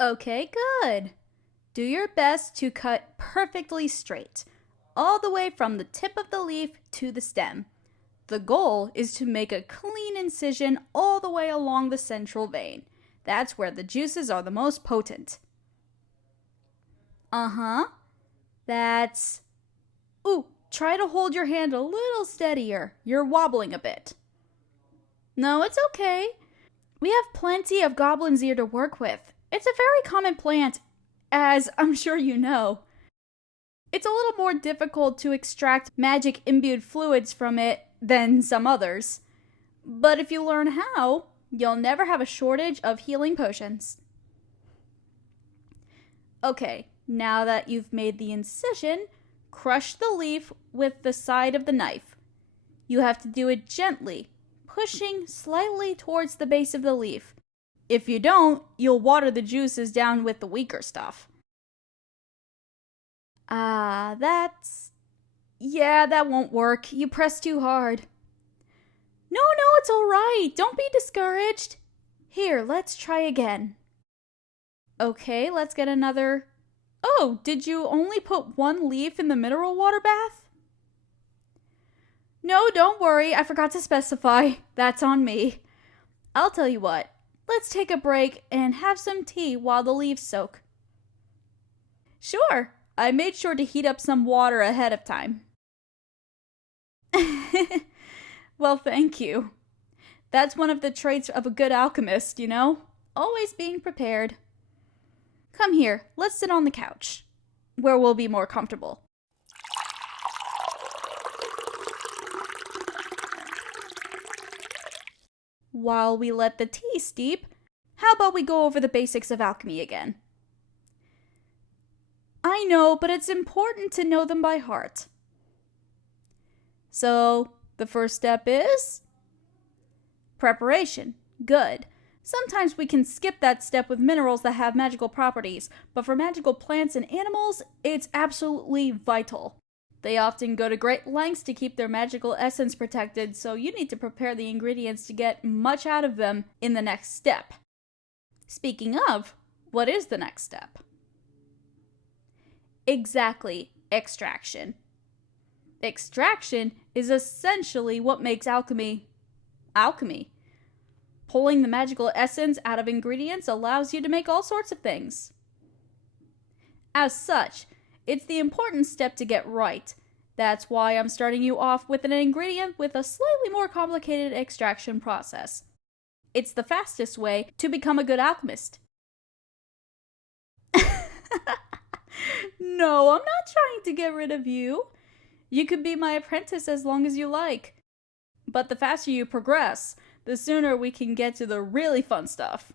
Okay, good. Do your best to cut perfectly straight, all the way from the tip of the leaf to the stem. The goal is to make a clean incision all the way along the central vein. That's where the juices are the most potent. Uh-huh. That's... Ooh, try to hold your hand a little steadier. You're wobbling a bit. No, it's okay. We have plenty of goblin's ear to work with. It's a very common plant, as I'm sure you know. It's a little more difficult to extract magic-imbued fluids from it than some others. But if you learn how, you'll never have a shortage of healing potions. Okay, now that you've made the incision, crush the leaf with the side of the knife. You have to do it gently, pushing slightly towards the base of the leaf. If you don't, you'll water the juices down with the weaker stuff. Yeah, that won't work. You pressed too hard. No, it's all right. Don't be discouraged. Here, let's try again. Okay, let's get another... Oh, did you only put one leaf in the mineral water bath? No, don't worry. I forgot to specify. That's on me. I'll tell you what. Let's take a break and have some tea while the leaves soak. Sure. I made sure to heat up some water ahead of time. Well, thank you. That's one of the traits of a good alchemist, you know? Always being prepared. Come here, let's sit on the couch, where we'll be more comfortable. While we let the tea steep, how about we go over the basics of alchemy again? I know, but it's important to know them by heart. So, the first step is preparation. Good. Sometimes we can skip that step with minerals that have magical properties, but for magical plants and animals, it's absolutely vital. They often go to great lengths to keep their magical essence protected, so you need to prepare the ingredients to get much out of them in the next step. Speaking of, what is the next step? Exactly, extraction. Extraction is essentially what makes alchemy. Pulling the magical essence out of ingredients allows you to make all sorts of things. As such, it's the important step to get right. That's why I'm starting you off with an ingredient with a slightly more complicated extraction process. It's the fastest way to become a good alchemist. No, I'm not trying to get rid of you. You could be my apprentice as long as you like. But the faster you progress, the sooner we can get to the really fun stuff.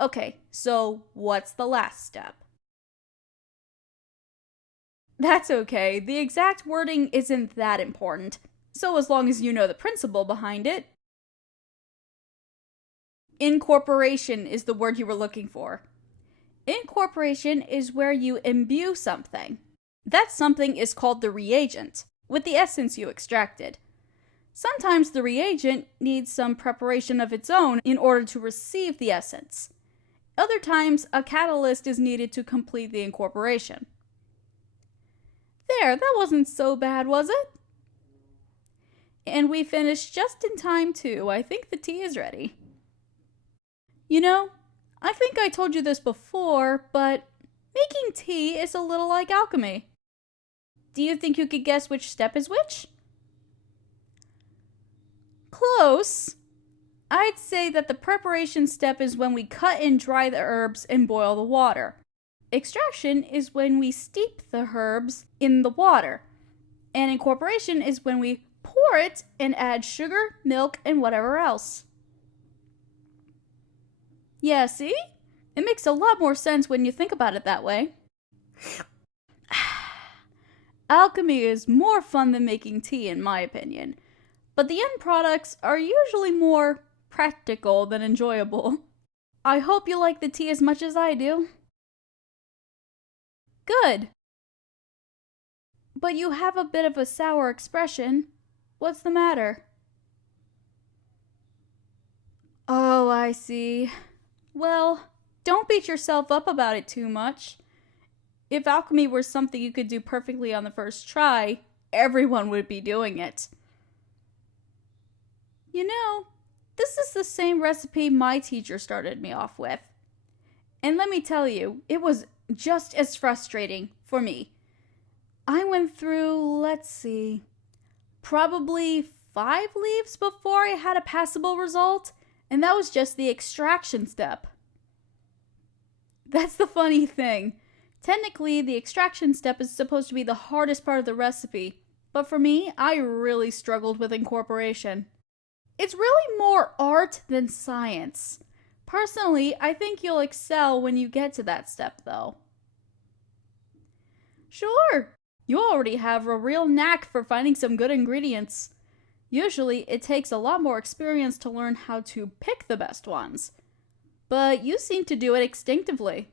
Okay, so what's the last step? That's okay, the exact wording isn't that important, so as long as you know the principle behind it. Incorporation is the word you were looking for. Incorporation is where you imbue something. That something is called the reagent, with the essence you extracted. Sometimes the reagent needs some preparation of its own in order to receive the essence. Other times, a catalyst is needed to complete the incorporation. There, that wasn't so bad, was it? And we finished just in time, too. I think the tea is ready. You know, I think I told you this before, but making tea is a little like alchemy. Do you think you could guess which step is which? Close. I'd say that the preparation step is when we cut and dry the herbs and boil the water. Extraction is when we steep the herbs in the water. And incorporation is when we pour it and add sugar, milk, and whatever else. Yeah, see? It makes a lot more sense when you think about it that way. Alchemy is more fun than making tea, in my opinion. But the end products are usually more practical than enjoyable. I hope you like the tea as much as I do. Good. But you have a bit of a sour expression. What's the matter? Oh, I see. Well, Don't beat yourself up about it too much. If alchemy were something you could do perfectly on the first try, everyone would be doing it. You know, this is the same recipe my teacher started me off with. And let me tell you, it was just as frustrating for me. I went through, let's see, probably 5 leaves before I had a passable result, and that was just the extraction step. That's the funny thing. Technically, the extraction step is supposed to be the hardest part of the recipe, but for me, I really struggled with incorporation. It's really more art than science. Personally, I think you'll excel when you get to that step, though. Sure, you already have a real knack for finding some good ingredients. Usually, it takes a lot more experience to learn how to pick the best ones, but you seem to do it instinctively.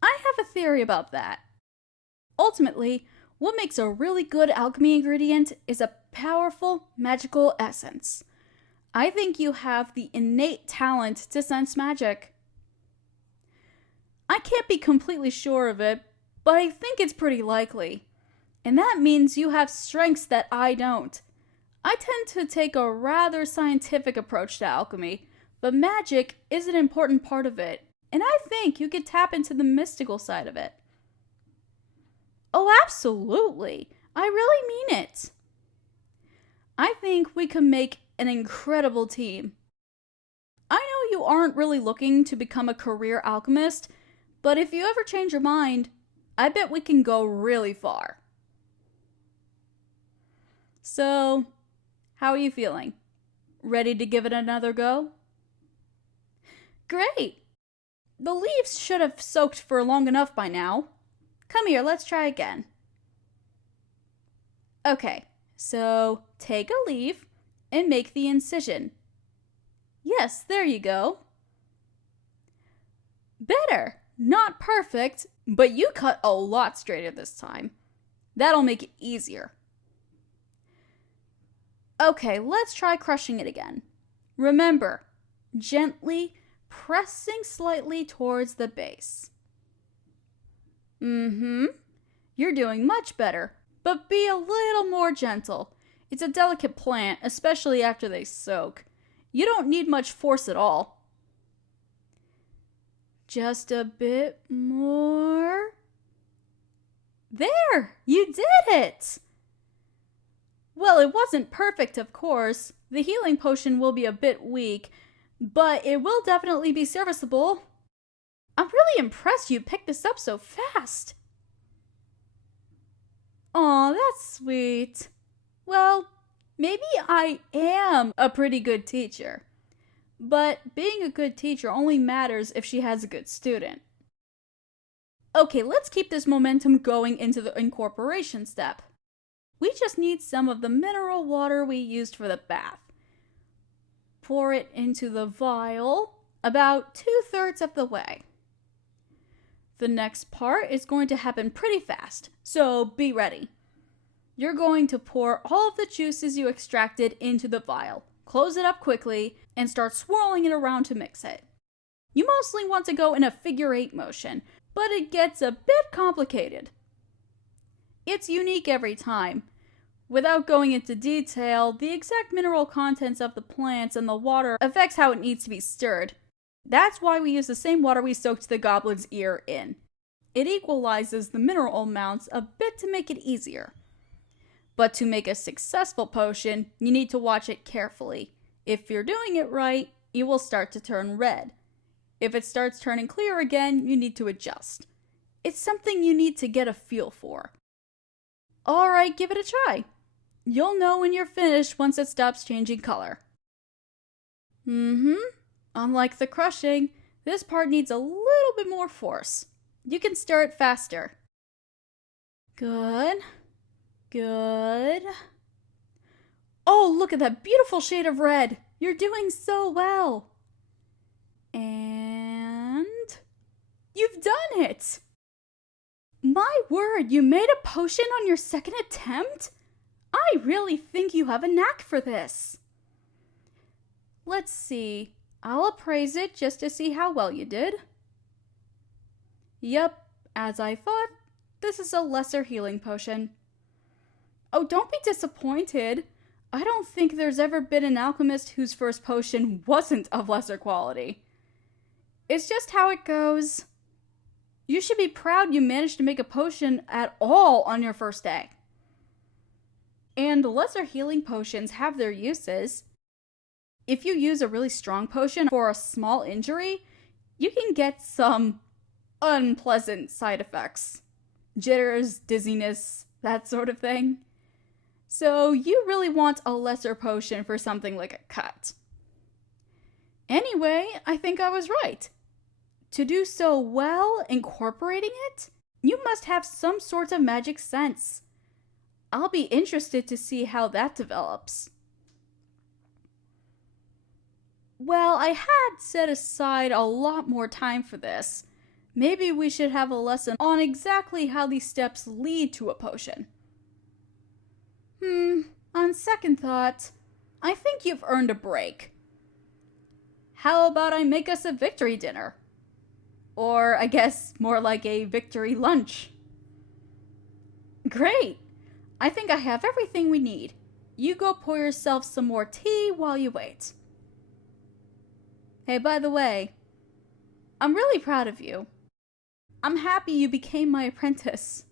I have a theory about that. Ultimately, what makes a really good alchemy ingredient is a powerful, magical essence. I think you have the innate talent to sense magic. I can't be completely sure of it, but I think it's pretty likely. And that means you have strengths that I don't. I tend to take a rather scientific approach to alchemy, but magic is an important part of it, and I think you could tap into the mystical side of it. Oh, absolutely. I really mean it. I think we could make an incredible team. I know you aren't really looking to become a career alchemist, but if you ever change your mind, I bet we can go really far. So, how are you feeling? Ready to give it another go? Great! The leaves should have soaked for long enough by now. Come here, let's try again. Okay, so take a leaf and make the incision. Yes, there you go. Better! Not perfect, but you cut a lot straighter this time. That'll make it easier. Okay, let's try crushing it again. Remember, gently pressing slightly towards the base. You're doing much better, but be a little more gentle. It's a delicate plant, especially after they soak. You don't need much force at all. Just a bit more. There! You did it! Well, it wasn't perfect, of course. The healing potion will be a bit weak, but it will definitely be serviceable. I'm really impressed you picked this up so fast. Aw, that's sweet. Well, maybe I am a pretty good teacher. But being a good teacher only matters if she has a good student. Okay, let's keep this momentum going into the incorporation step. We just need some of the mineral water we used for the bath. Pour it into the vial about 2/3 of the way. The next part is going to happen pretty fast, so be ready. You're going to pour all of the juices you extracted into the vial, close it up quickly, and start swirling it around to mix it. You mostly want to go in a figure-8 motion, but it gets a bit complicated. It's unique every time. Without going into detail, the exact mineral contents of the plants and the water affects how it needs to be stirred. That's why we use the same water we soaked the goblin's ear in. It equalizes the mineral amounts a bit to make it easier. But to make a successful potion, you need to watch it carefully. If you're doing it right, it will start to turn red. If it starts turning clear again, you need to adjust. It's something you need to get a feel for. Alright, give it a try. You'll know when you're finished once it stops changing color. Unlike the crushing, this part needs a little bit more force. You can stir it faster. Good. Good. Oh, look at that beautiful shade of red. You're doing so well. And you've done it. My word, you made a potion on your second attempt? I really think you have a knack for this. Let's see. I'll appraise it just to see how well you did. Yep, as I thought, this is a lesser healing potion. Oh, don't be disappointed. I don't think there's ever been an alchemist whose first potion wasn't of lesser quality. It's just how it goes. You should be proud you managed to make a potion at all on your first day. And lesser healing potions have their uses. If you use a really strong potion for a small injury, you can get some unpleasant side effects. Jitters, dizziness, that sort of thing. So you really want a lesser potion for something like a cut. Anyway, I think I was right. To do so well incorporating it, you must have some sort of magic sense. I'll be interested to see how that develops. Well, I had set aside a lot more time for this. Maybe we should have a lesson on exactly how these steps lead to a potion. On second thought, I think you've earned a break. How about I make us a victory dinner? Or I guess more like a victory lunch. Great! I think I have everything we need. You go pour yourself some more tea while you wait. Hey, by the way, I'm really proud of you. I'm happy you became my apprentice.